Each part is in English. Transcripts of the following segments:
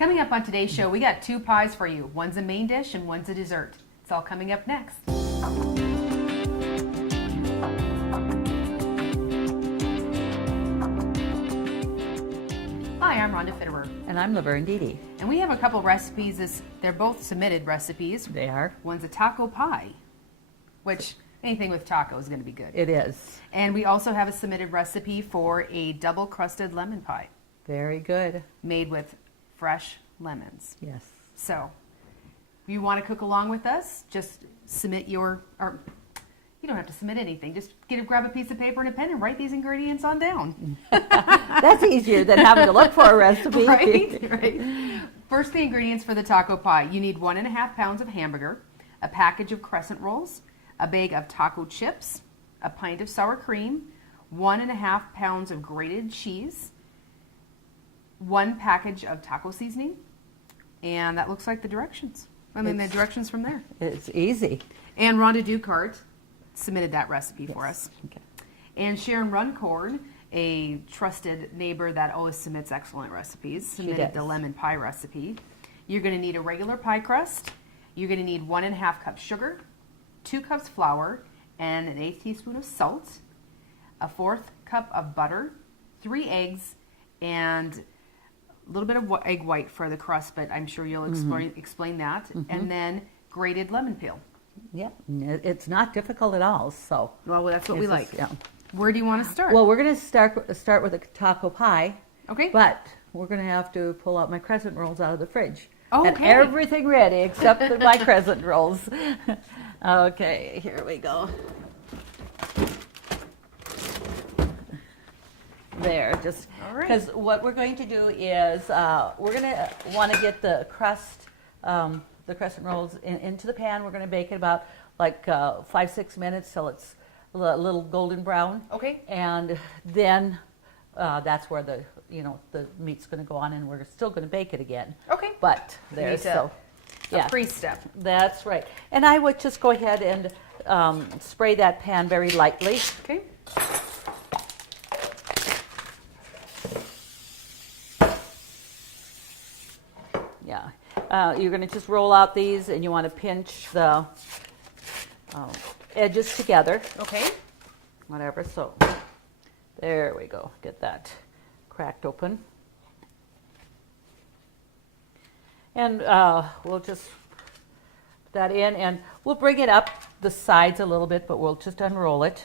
Coming up on today's show, we got 2 pies for you. One's a main dish and one's a dessert. It's all coming up next. Hi, I'm Rhonda Fitterer. And I'm Laverne. And we have a couple recipes. They're both submitted recipes. They are. One's a taco pie, which anything with taco is going to be good. It is. And we also have a submitted recipe for a double crusted lemon pie. Very good. Made with fresh lemons. Yes. So, if you want to cook along with us, just submit or you don't have to submit anything. Just grab a piece of paper and a pen and write these ingredients on down. That's easier than having to look for a recipe. Right. First, the ingredients for the taco pie. You need 1.5 pounds of hamburger, a package of crescent rolls, a bag of taco chips, a pint of sour cream, 1.5 pounds of grated cheese, 1 package of taco seasoning, and that looks like the directions. The directions from there. It's easy. And Rhonda Ducart submitted that recipe for us. Okay. And Sharon Runcorn, a trusted neighbor that always submits excellent recipes, submitted the lemon pie recipe. You're going to need a regular pie crust. You're going to need 1.5 cups sugar, 2 cups flour, and an 1/8 teaspoon of salt, a 1/4 cup of butter, 3 eggs, and a little bit of egg white for the crust, but I'm sure you'll explain that. And then grated lemon peel. Yeah, it's not difficult at all. So well, that's what we like. Yeah. Where do you want to start? Well, we're going to start with a taco pie. Okay. But we're going to have to pull out my crescent rolls out of the fridge. Oh, and okay. everything ready except my crescent rolls. Okay, here we go. There, just because what we're going to do is we're going to want to get the crescent rolls into the pan. We're going to bake it about like 5-6 minutes till it's a little golden brown. Okay. And then that's where the meat's going to go on, and we're still going to bake it again. Okay. But there's a pre-step. That's right. And I would just go ahead and spray that pan very lightly. Okay. Yeah. You're going to just roll out these, and you want to pinch the edges together. Okay. Whatever. So there we go. Get that cracked open. And we'll just put that in, and we'll bring it up the sides a little bit, but we'll just unroll it.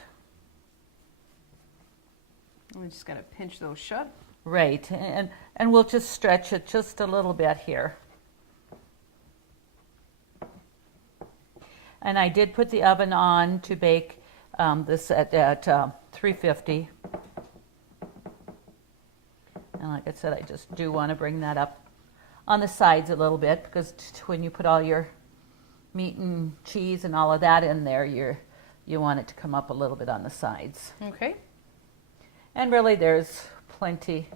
We just got to pinch those shut. Right, and we'll just stretch it just a little bit here. And I did put the oven on to bake this at 350. And like I said, I just do want to bring that up on the sides a little bit, because when you put all your meat and cheese and all of that in there, you want it to come up a little bit on the sides. Okay. And really there's plenty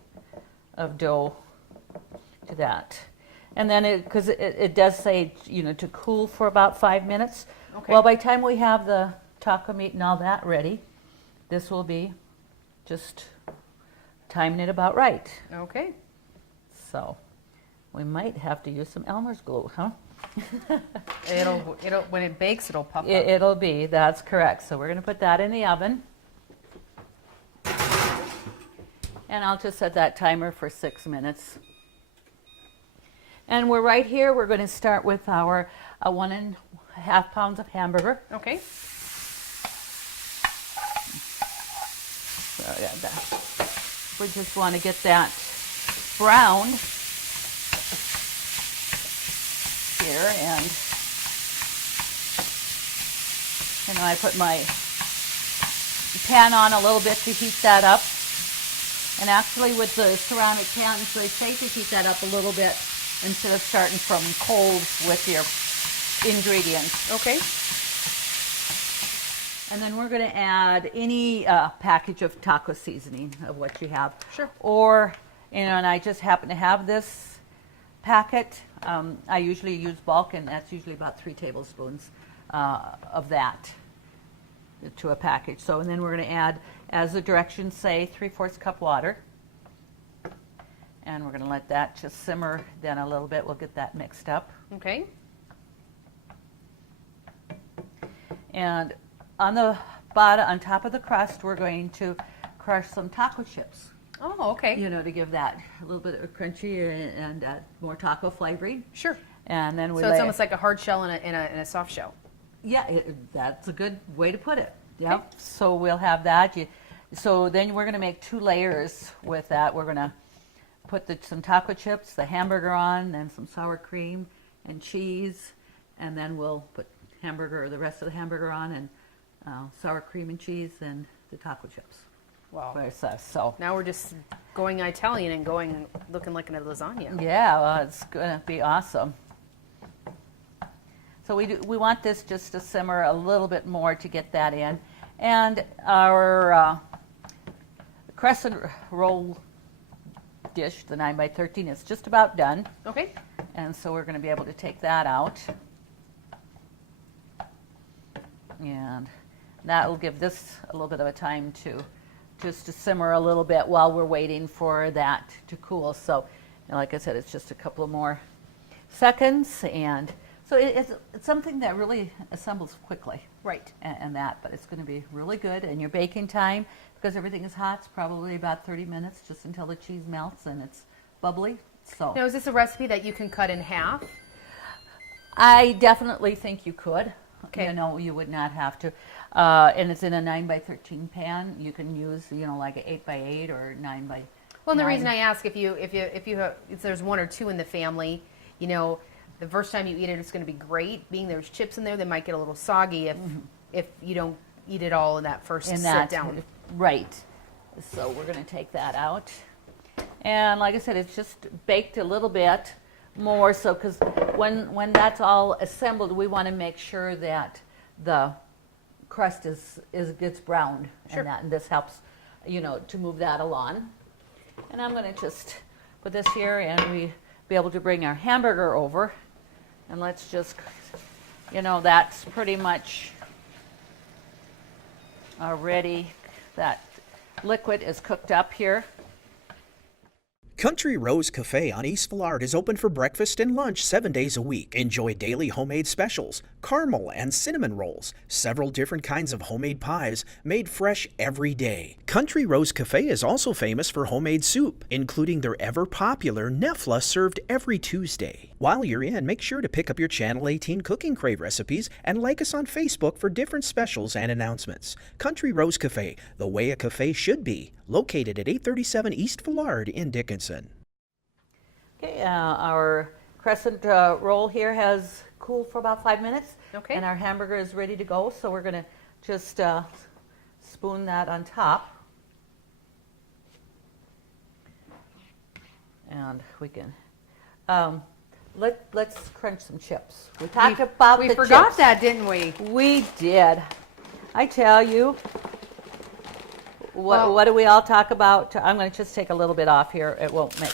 of dough to that. And then because it does say, to cool for about 5 minutes. Okay. Well, by the time we have the taco meat and all that ready, this will be just timing it about right. Okay. So we might have to use some Elmer's glue, huh? It'll when it bakes, it'll puff up. It'll be, that's correct. So we're going to put that in the oven. And I'll just set that timer for 6 minutes. And we're right here. We're going to start with our 1.5 pounds of hamburger. Okay. So we just want to get that browned here, and I put my pan on a little bit to heat that up. And actually with the ceramic pans, they say to heat that up a little bit instead of starting from cold with your ingredients. Okay. And then we're going to add any package of taco seasoning of what you have. Sure. Or, and I just happen to have this packet. I usually use bulk, and that's usually about 3 tablespoons of that to a package. So, and then we're going to add, as the directions say, 3/4 cup water. And we're going to let that just simmer then a little bit. We'll get that mixed up. Okay. And on the bottom, on top of the crust, we're going to crush some taco chips. Oh, okay. You know, to give that a little bit of crunchy and more taco flavoring. Sure. And then so it's almost like a hard shell and a soft shell. Yeah, that's a good way to put it. Yep. Okay. So we'll have that. So then we're going to make 2 layers with that. We're going to put some taco chips, the hamburger on, then some sour cream and cheese, and then we'll put the rest of the hamburger on, and sour cream and cheese, and the taco chips. Wow. So now we're just going Italian and looking like a lasagna. Yeah, well, it's going to be awesome. So we want this just to simmer a little bit more to get that in. And our crescent roll dish, the 9x13, is just about done. Okay. And so we're going to be able to take that out. And that will give this a little bit of a time to simmer a little bit while we're waiting for that to cool. So, like I said, it's just a couple of more seconds, and so it's something that really assembles quickly. Right. And but it's going to be really good. And your baking time, because everything is hot, it's probably about 30 minutes just until the cheese melts and it's bubbly. So now, is this a recipe that you can cut in half? I definitely think you could. Okay. You know, you would not have to. And it's in a 9x13 pan. You can use, like an 8x8 or 9x9. Well, and the reason I ask, if there's 1 or 2 in the family, the first time you eat it, it's going to be great. Being there's chips in there, they might get a little soggy if you don't eat it all in that first sit down. Right. So we're going to take that out. And like I said, it's just baked a little bit more, so because when that's all assembled, we want to make sure that the crust gets browned. Sure. And this helps, to move that along. And I'm going to just put this here, and we be able to bring our hamburger over, and let's just, that's pretty much already, that liquid is cooked up here. Country Rose Cafe on East Villard is open for breakfast and lunch 7 days a week. Enjoy daily homemade specials, caramel and cinnamon rolls, several different kinds of homemade pies made fresh every day. Country Rose Cafe is also famous for homemade soup, including their ever-popular Nefla served every Tuesday. While you're in, make sure to pick up your Channel 18 Cooking Crave recipes and like us on Facebook for different specials and announcements. Country Rose Cafe, the way a cafe should be, located at 837 East Villard in Dickinson. Okay, our crescent roll here has cooled for about 5 minutes. Okay. And our hamburger is ready to go, so we're going to just spoon that on top. And we can, let's crunch some chips. We talked about the chips. We forgot that, didn't we? We did. I tell you. What do we all talk about? I'm going to just take a little bit off here. It won't make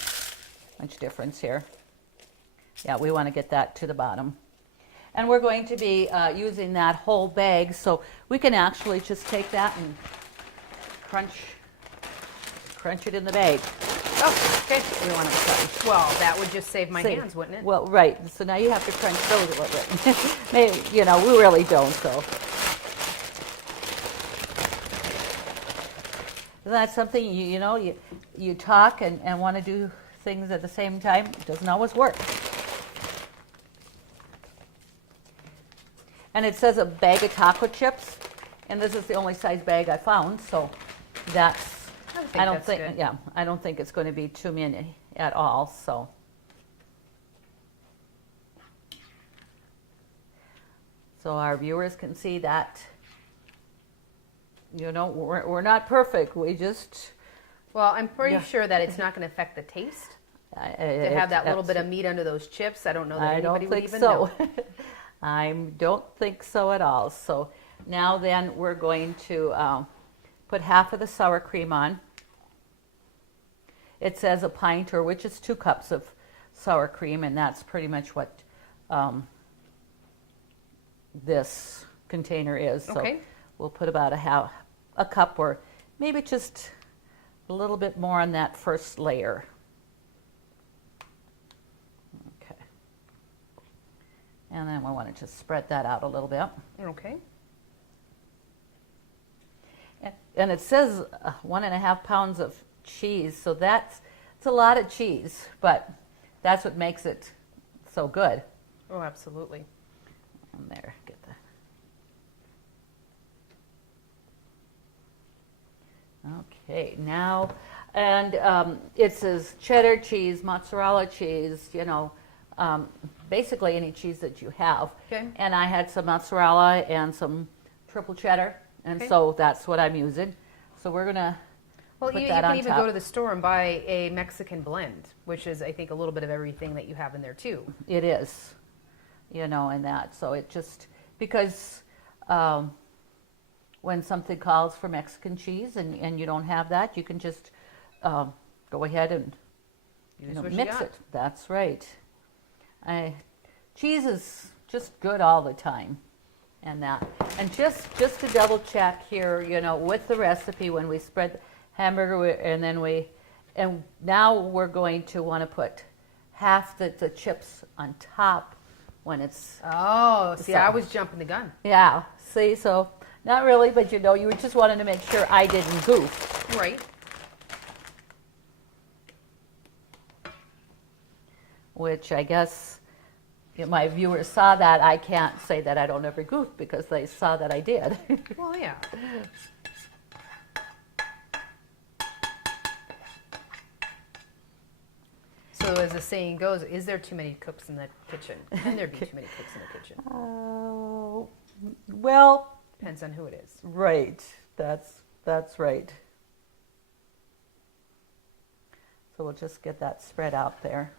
much difference here. Yeah, we want to get that to the bottom. And we're going to be using that whole bag, so we can actually just take that and crunch it in the bag. Oh, okay. We want to crunch. Well, that would just save my hands, wouldn't it? Well, right. So now you have to crunch those a little bit. Maybe, we really don't, so. Isn't that something, you talk and want to do things at the same time? It doesn't always work. And it says a bag of taco chips, and this is the only size bag I found, so that's, I don't think it's going to be too many at all, so. So our viewers can see that. We're not perfect. We just... Well, I'm pretty sure that it's not going to affect the taste. To have that little bit of meat under those chips, I don't know that anybody would even know. I don't think so at all. So now then we're going to put half of the sour cream on. It says a pint, or which is 2 cups of sour cream, and that's pretty much what this container is. Okay. So we'll put about a cup, or maybe just a little bit more on that first layer. And then we want to just spread that out a little bit. Okay. And it says 1.5 pounds of cheese, so it's a lot of cheese, but that's what makes it so good. Oh, absolutely. And there, get that. Okay, now, and it says cheddar cheese, mozzarella cheese, basically any cheese that you have. Okay. And I had some mozzarella and some triple cheddar, and Okay. so that's what I'm using. So we're gonna Well, put you that can on even top. go to the store and buy a Mexican blend, which is, I think, a little bit of everything that you have in there too. It is, and that. So it just, because when something calls for Mexican cheese and you don't have that, you can just go ahead and Use what you mix got. it. That's right. Cheese is just good all the time. And that. And just to double check here, with the recipe, when we spread hamburger and now we're going to want to put half the chips on top when it's, Oh, see, So- I was jumping the gun. yeah, see, so not really, but you were just wanting to make sure I didn't goof. Right. Which I guess if my viewers saw that. I can't say that I don't ever goof because they saw that I did. Well, yeah. So as the saying goes, is there too many cooks in the kitchen? Can there be too many cooks in the kitchen? Well, Depends on who it is. right. That's right. So we'll just get that spread out there.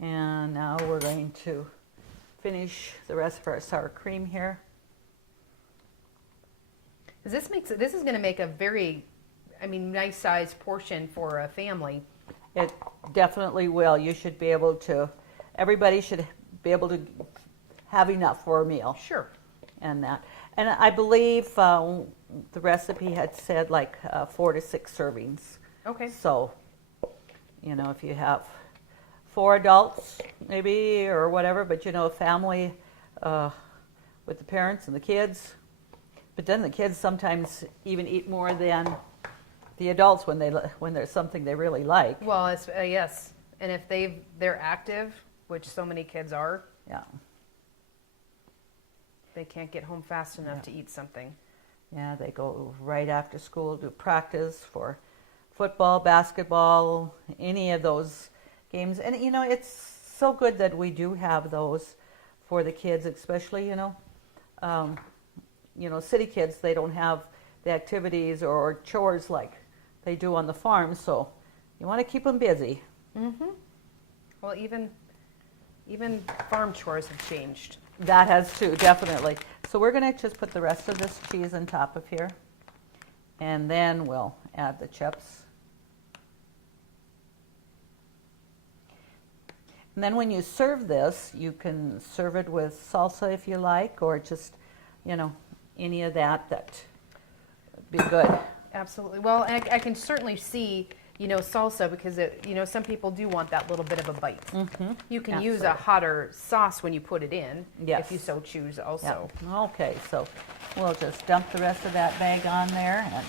And now we're going to finish the rest of our sour cream here. 'Cause this is going to make a very, nice sized portion for a family. It definitely will. You should be able to, everybody should be able to have enough for a meal. Sure. And that. And I believe the recipe had said like 4 to 6 servings. Okay. So, if you have 4 adults maybe or whatever, but a family with the parents and the kids. But then the kids sometimes even eat more than the adults when there's something they really like. Well, it's, yes. And if they're active, which so many kids are, Yeah. they can't get home fast enough to eat something. Yeah, they go right after school to practice for football, basketball, any of those games. And, it's so good that we do have those for the kids, especially, city kids, they don't have the activities or chores like they do on the farm. So you want to keep them busy. Mm-hmm. Well, even farm chores have changed. That has too, definitely. So we're going to just put the rest of this cheese on top of here. And then we'll add the chips. And then when you serve this, you can serve it with salsa if you like, or just, any of that would be good. Absolutely. Well, and I can certainly see, salsa because some people do want that little bit of a bite. Mm-hmm. You can use a hotter sauce when you put it in, Yes. if you so choose also. Yeah. Okay, so we'll just dump the rest of that bag on there. And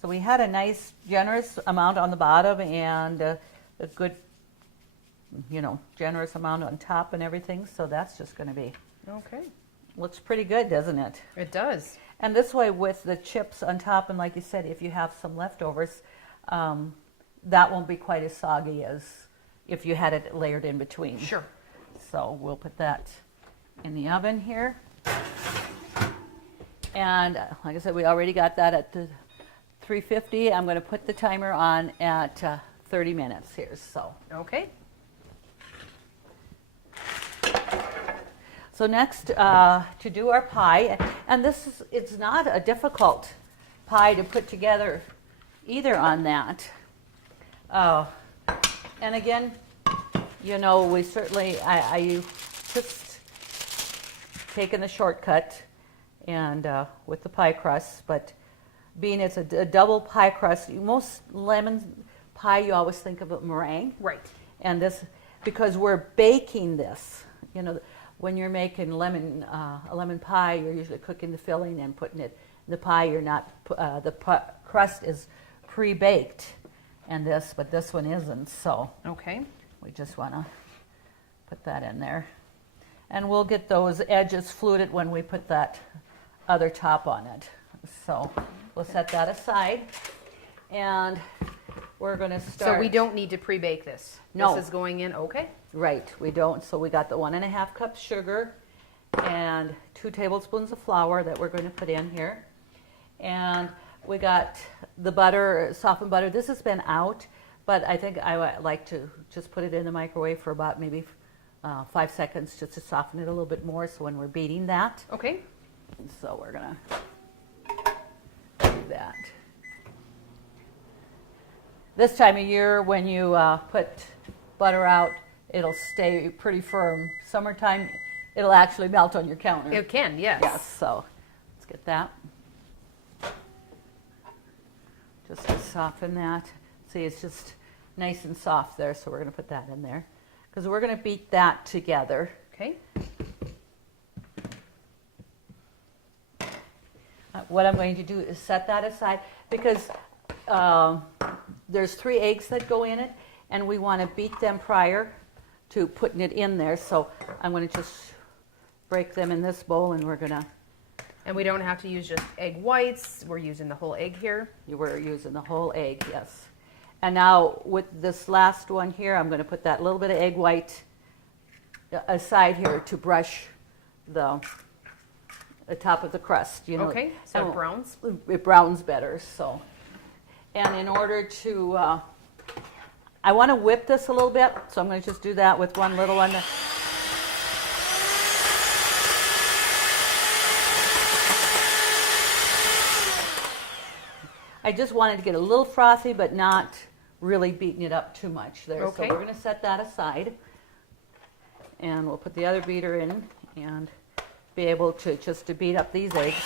so we had a nice, generous amount on the bottom and a good, generous amount on top and everything. So that's just going to be, Okay. looks pretty good, doesn't it? It does. And this way with the chips on top, and like you said, if you have some leftovers, that won't be quite as soggy as if you had it layered in between. Sure. So we'll put that in the oven here. And like I said, we already got that at the 350. I'm going to put the timer on at 30 minutes here. So Okay. So next, to do our pie, and it's not a difficult pie to put together either on that. And again, we certainly, I just taken the shortcut and with the pie crust. But being it's a double pie crust, most lemon pie you always think of a meringue. Right. And this, because we're baking this, you know, when you're making a lemon pie, you're usually cooking the filling and putting it in the pie. You're not, crust is pre-baked, but this one isn't. So Okay. we just want to put that in there, and we'll get those edges fluted when we put that other top on it. So we'll set that aside, and we're going to start. So we don't need to pre-bake this. No. This is going in. Okay. Right, we don't. So we got the 1.5 cups sugar and 2 tablespoons of flour that we're going to put in here. And we got the butter, softened butter. This has been out, but I think I like to just put it in the microwave for about maybe 5 seconds just to soften it a little bit more, so when we're beating that. Okay. So we're going to do that. This time of year when you put butter out, it'll stay pretty firm. Summertime, it'll actually melt on your counter. It can, yes. Yes, so let's get that. Just to soften that. See, it's just nice and soft there, so we're going to put that in there. Because we're going to beat that together. Okay. What I'm going to do is set that aside, because there's 3 eggs that go in it, and we want to beat them prior to putting it in there. So I'm going to just break them in this bowl, and we're going to. And we don't have to use just egg whites. We're using the whole egg here. We're using the whole egg, yes. And now with this last one here, I'm going to put that little bit of egg white aside here to brush the top of the crust. You know. Okay, so it browns? It browns better, so. And in order to, I want to whip this a little bit, so I'm going to just do that with one little one. I just wanted to get a little frothy, but not really beating it up too much there. Okay. So we're going to set that aside, and we'll put the other beater in and be able to just to beat up these eggs.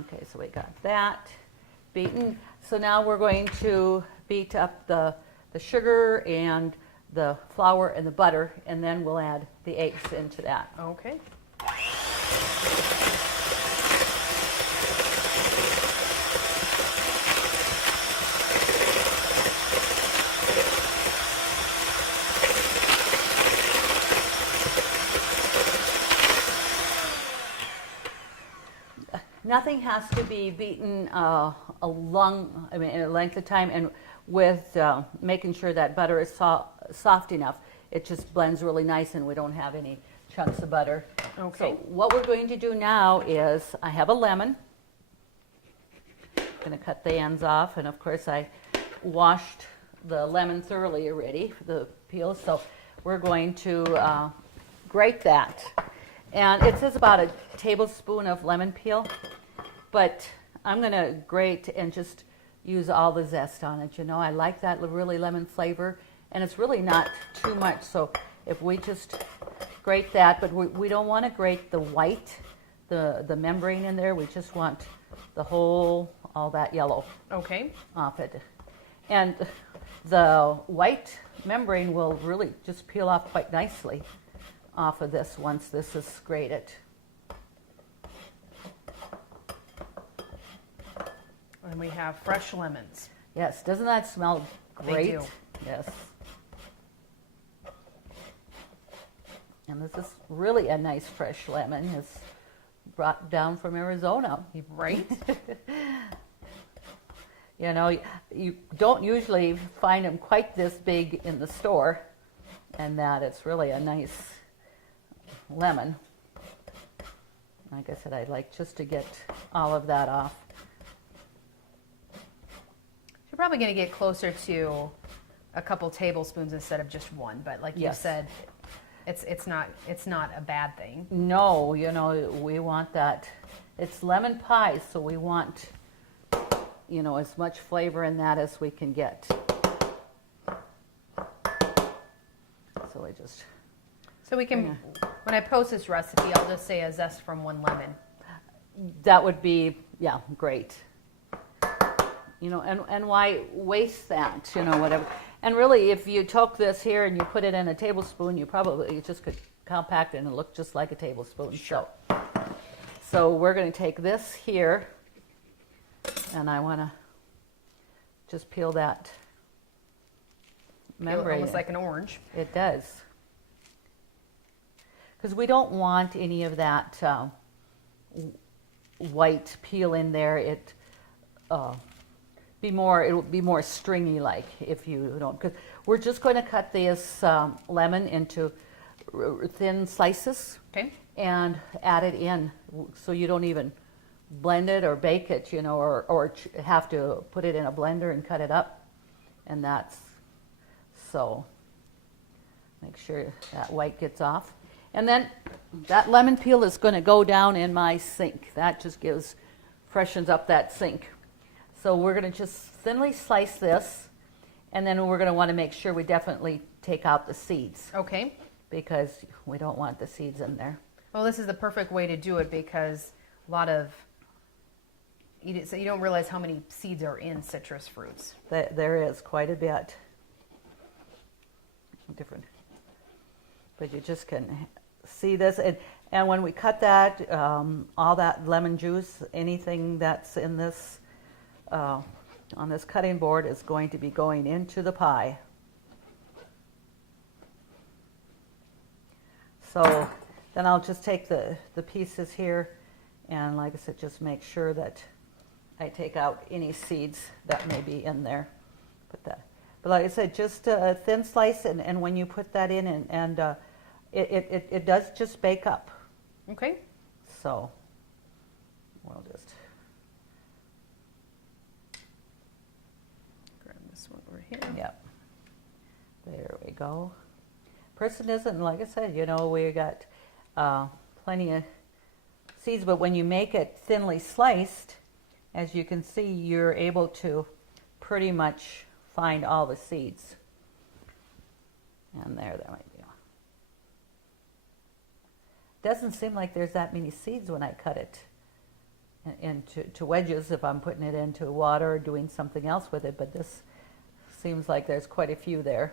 Okay, so we got that beaten. So now we're going to beat up the sugar and the flour and the butter, and then we'll add the eggs into that. Okay. Nothing has to be beaten a length of time, and with making sure that butter is soft enough, it just blends really nice and we don't have any chunks of butter. Okay. So what we're going to do now is, I have a lemon. I'm going to cut the ends off, and of course I washed the lemon thoroughly already for the peel, so we're going to grate that. And it says about a tablespoon of lemon peel, but I'm going to grate and just use all the zest on it. You know, I like that really lemon flavor, and it's really not too much. So if we just grate that, but we don't want to grate the white, the membrane in there. We just want the whole, all that yellow Okay. off it. And the white membrane will really just peel off quite nicely off of this once this is grated. And we have fresh lemons. Yes, doesn't that smell They great? do. Yes. And this is really a nice fresh lemon. It's brought down from Arizona. Right? You know, you don't usually find them quite this big in the store, and that it's really a nice lemon. Like I said, I'd like just to get all of that off. You're probably going to get closer to a couple tablespoons instead of just one, but like Yes. you said, it's not a bad thing. No, you know, we want that. It's lemon pie, so we want you know, as much flavor in that as we can get. So I just... So we can, when I post this recipe, I'll just say a zest from 1 lemon. That would be, yeah, great. You know, and why waste that, you know, whatever. And really, if you took this here and you put it in a tablespoon, you just could compact it and it look just like a tablespoon. Sure. So we're going to take this here, and I want to just peel that membrane. Almost like an orange. It does. Because we don't want any of that white peel in there. It will be more stringy like if you don't. Because we're just going to cut this lemon into thin slices. Okay. And add it in, so you don't even blend it or bake it, you know, or have to put it in a blender and cut it up. And that's, so make sure that white gets off. And then that lemon peel is going to go down in my sink. That just freshens up that sink. So we're going to just thinly slice this, and then we're going to want to make sure we definitely take out the seeds. Okay. Because we don't want the seeds in there. Well, this is the perfect way to do it because a lot of, so you don't realize how many seeds are in citrus fruits. There is quite a bit. Different. But you just can see this. And when we cut that, all that lemon juice, anything that's in this, on this cutting board is going to be going into the pie. So then I'll just take the pieces here, and like I said, just make sure that I take out any seeds that may be in there. Put that. But like I said, just a thin slice, and when you put that in, and it does just bake up. Okay. So we'll just grab this one over here. Yep. There we go. Person isn't, like I said, you know, we got plenty of seeds, but when you make it thinly sliced, as you can see, you're able to pretty much find all the seeds. And there might be. Doesn't seem like there's that many seeds when I cut it into wedges if I'm putting it into water or doing something else with it, but this seems like there's quite a few there.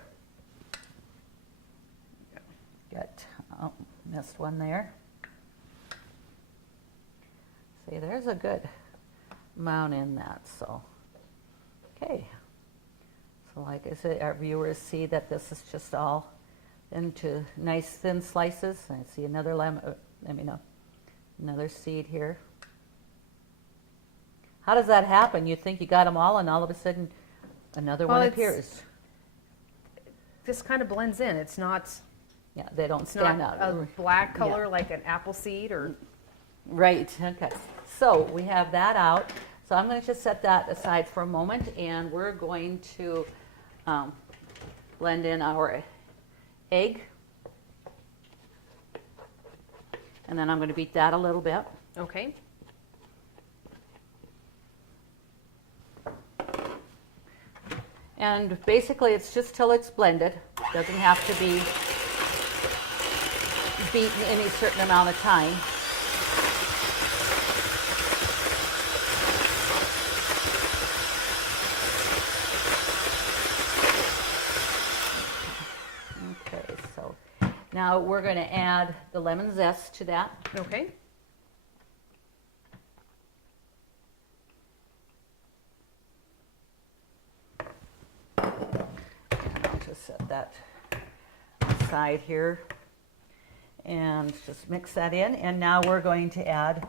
Got, missed one there. See, there's a good amount in that, so. Okay. So like I said, our viewers see that this is just all into nice thin slices. I see another another seed here. How does that happen? You think you got them all, and all of a sudden another one appears. This kind of blends in. It's not. Yeah, they don't stand out. A black color like an apple seed or. Right. Okay. So we have that out. So I'm going to just set that aside for a moment, and we're going to blend in our egg. And then I'm going to beat that a little bit. Okay. And basically it's just till it's blended. It doesn't have to be beaten any certain amount of time. Okay, so now we're going to add the lemon zest to that. Okay. And I'll just set that aside here and just mix that in. And now we're going to add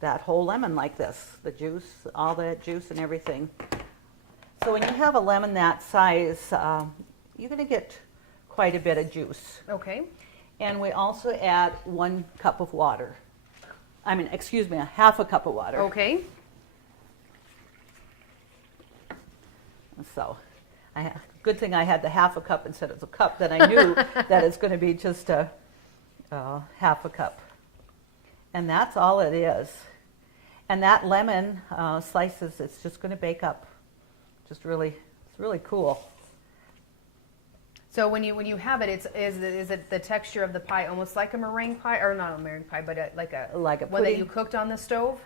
that whole lemon like this, the juice, all that juice and everything. So when you have a lemon that size, you're going to get quite a bit of juice. Okay. And we also add 1 cup of water. Excuse me, a half a cup of water. Okay. So, good thing I had the half a cup instead of the cup, that I knew that it's going to be just a half a cup. And that's all it is. And that lemon slices, it's just going to bake up. Just really, it's really cool. So when you have it, is it the texture of the pie almost like a meringue pie, or not a meringue pie, but like a one that you cooked on the stove?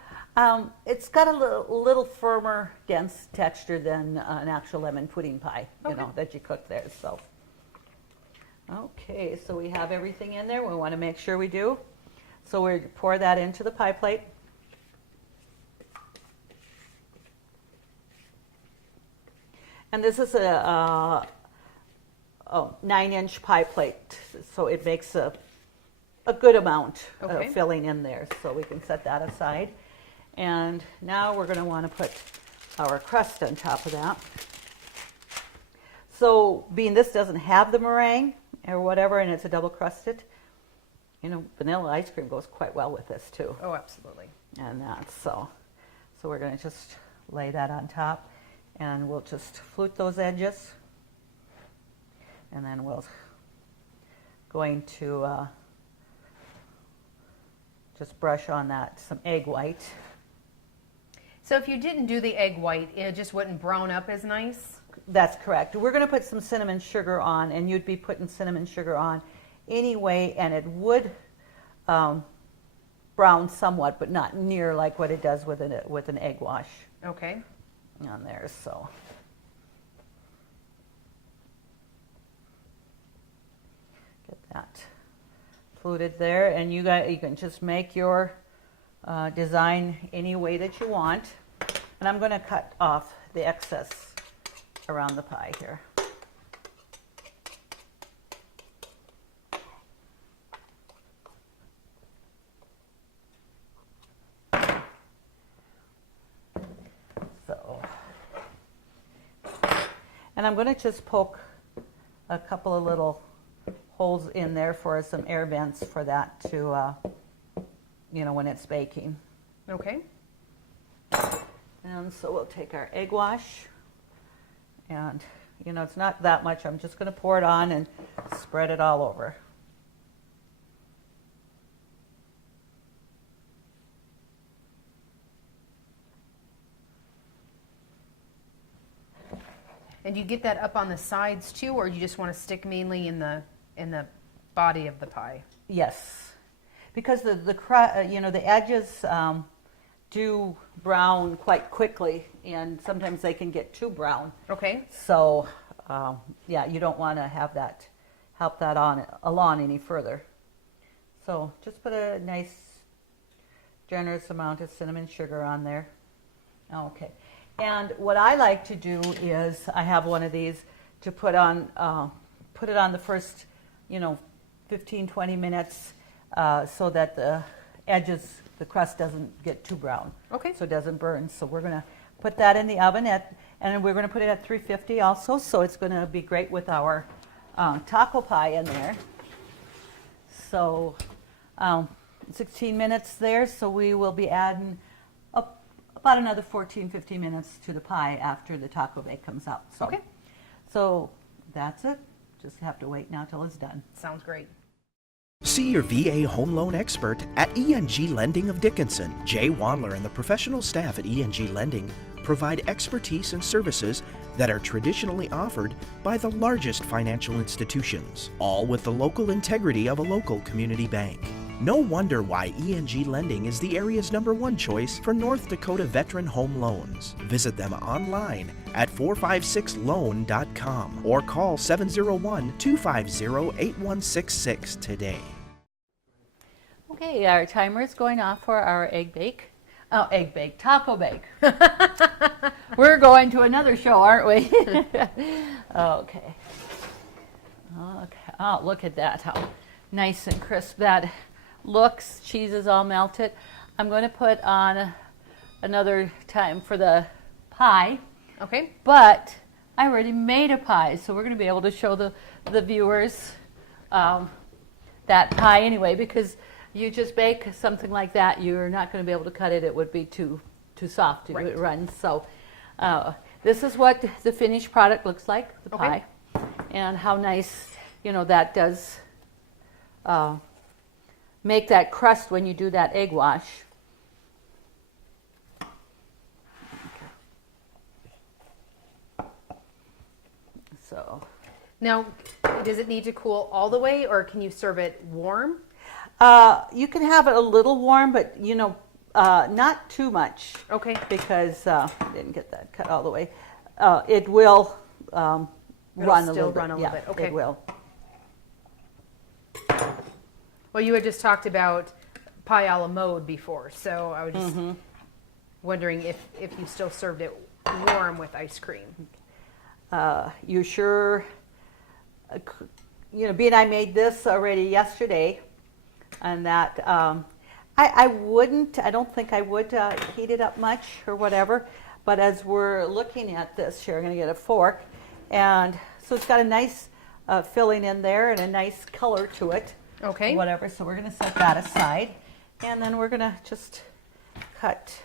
It's got a little firmer, dense texture than an actual lemon pudding pie, you know, that you cook there. So, okay, so we have everything in there. We want to make sure we do. So we pour that into the pie plate. And this is a 9-inch pie plate, so it makes a good amount of filling in there. So we can set that aside. And now we're going to want to put our crust on top of that. So being this doesn't have the meringue or whatever, and it's a double crusted, you know, vanilla ice cream goes quite well with this too. Oh, absolutely. And that's so we're going to just lay that on top, and we'll just flute those edges. And then we'll going to just brush on that some egg white. So if you didn't do the egg white, it just wouldn't brown up as nice? That's correct. We're going to put some cinnamon sugar on, and you'd be putting cinnamon sugar on anyway, and it would brown somewhat, but not near like what it does with an egg wash. Okay. On there, so. Get that fluted there, and you can just make your design any way that you want. And I'm going to cut off the excess around the pie here. So, and I'm going to just poke a couple of little holes in there for some air vents for that to, you know, when it's baking. Okay. And so we'll take our egg wash, and, you know, it's not that much. I'm just going to pour it on and spread it all over. And you get that up on the sides too, or you just want to stick mainly in the body of the pie? Yes, because the edges do brown quite quickly, and sometimes they can get too brown. Okay. So, yeah, you don't want to help that along any further. So just put a nice, generous amount of cinnamon sugar on there. Okay. And what I like to do is I have one of these to put it on the first, 15, 20 minutes so that the edges, the crust doesn't get too brown. Okay. So it doesn't burn. So we're going to put that in the oven and we're going to put it at 350 also. So it's going to be great with our taco pie in there. So 16 minutes there. So we will be adding about another 14, 15 minutes to the pie after the taco bake comes out. So, okay. So that's it. Just have to wait now till it's done. Sounds great. See your VA home loan expert at ENG Lending of Dickinson. Jay Wandler and the professional staff at ENG Lending provide expertise and services that are traditionally offered by the largest financial institutions, all with the local integrity of a local community bank. No wonder why ENG Lending is the area's #1 choice for North Dakota veteran home loans. Visit them online at 456loan.com or call 701-250-8166 today. Okay, our timer is going off for our taco bake. We're going to another show, aren't we? Okay. Oh, look at that, how nice and crisp that looks. Cheese is all melted. I'm going to put on another time for the pie. Okay. But I already made a pie, so we're going to be able to show the viewers that pie anyway, because you just bake something like that, you're not going to be able to cut it. It would be too soft to run. So this is what the finished product looks like, the pie, and how nice, that does make that crust when you do that egg wash. So Now, does it need to cool all the way, or can you serve it warm? you can have it a little warm, but not too much. Okay. Because didn't get that cut all the way. It will run a little bit. Okay. It will. Well, you had just talked about pie a la mode before, so I was just wondering if you still served it warm with ice cream. You sure? Being I made this already yesterday, and that I don't think I would heat it up much or whatever. But as we're looking at this here, I'm going to get a fork, and so it's got a nice filling in there and a nice color to it. Okay. Whatever. So we're going to set that aside, and then we're going to just cut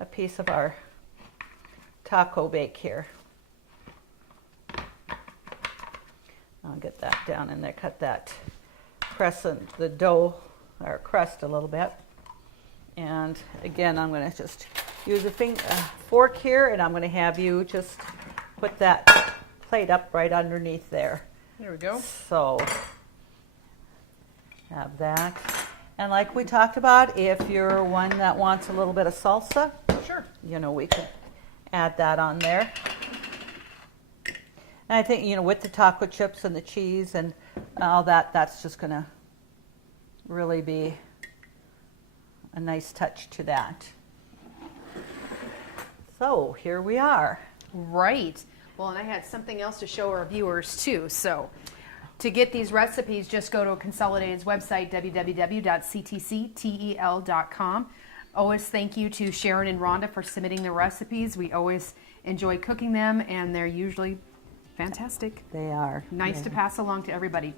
a piece of our taco bake here. I'll get that down in there. Cut that crescent, the dough or crust a little bit. And again, I'm going to just use a fork here, and I'm going to have you just put that plate up right underneath there. There we go. So have that. And like we talked about, if you're one that wants a little bit of salsa, Sure. we could add that on there. And I think, with the taco chips and the cheese and all that, that's just going to really be a nice touch to that. So here we are. Right. Well, and I had something else to show our viewers too. So to get these recipes, just go to Consolidated's website, www.ctctel.com. Always thank you to Sharon and Rhonda for submitting the recipes. We always enjoy cooking them, and they're usually fantastic. They are. Nice to pass along to everybody.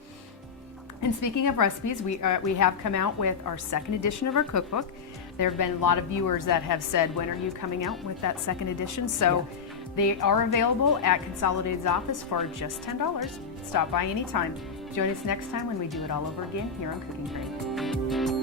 And speaking of recipes, we have come out with our second edition of our cookbook. There have been a lot of viewers that have said, when are you coming out with that second edition? So they are available at Consolidated's office for just $10. Stop by anytime. Join us next time when we do it all over again here on Cooking Crave.